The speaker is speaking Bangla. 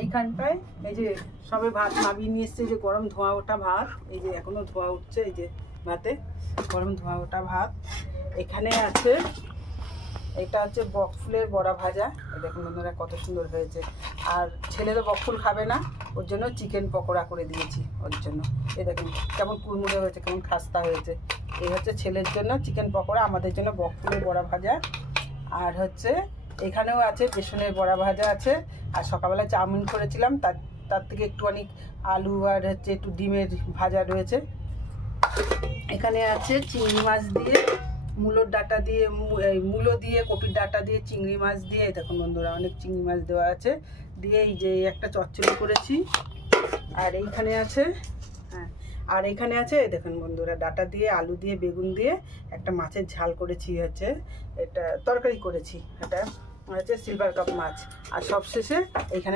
এইখানটায় এই যে সবে ভাত নামিয়ে নিয়ে এসছে, যে গরম ধোঁয়া ওঠা ভাত, এই যে এখনো ধোঁয়া উঠছে, এই যে ভাতে গরম ধোঁয়া ওঠা ভাত। এখানে আছে, এটা হচ্ছে বকফুলের বড়া ভাজা, দেখুন বন্ধুরা কত সুন্দর হয়েছে। আর ছেলে তো বকফুল খাবে না, ওর জন্য চিকেন পকোড়া করে দিয়েছি ওর জন্য। এই দেখুন কেমন কুড়মুড়ে হয়েছে, কেমন খাস্তা হয়েছে। এই হচ্ছে ছেলের জন্য চিকেন পকোড়া, আমাদের জন্য বকফুলের বড়া ভাজা। আর হচ্ছে এখানেও আছে বেসনের বড়া ভাজা আছে। আর সকালবেলা চাউমিন করেছিলাম, তার থেকে একটুখানি আলু আর হচ্ছে একটু ডিমের ভাজা রয়েছে। এখানে আছে চিংড়ি মাছ দিয়ে, মূলোর ডাঁটা দিয়ে, মূলো দিয়ে, কপির ডাঁটা দিয়ে, চিংড়ি মাছ দিয়ে, দেখুন বন্ধুরা অনেক চিংড়ি মাছ দেওয়া আছে দিয়ে, এই যে একটা চচ্চড়ি করেছি। আর এইখানে আছে, হ্যাঁ, আর এখানে আছে দেখুন বন্ধুরা ডাঁটা দিয়ে, আলু দিয়ে, বেগুন দিয়ে একটা মাছের ঝাল করেছি, হচ্ছে এটা তরকারি করেছি, এটা হচ্ছে সিলভার কাপ মাছ। আর সবশেষে এইখানে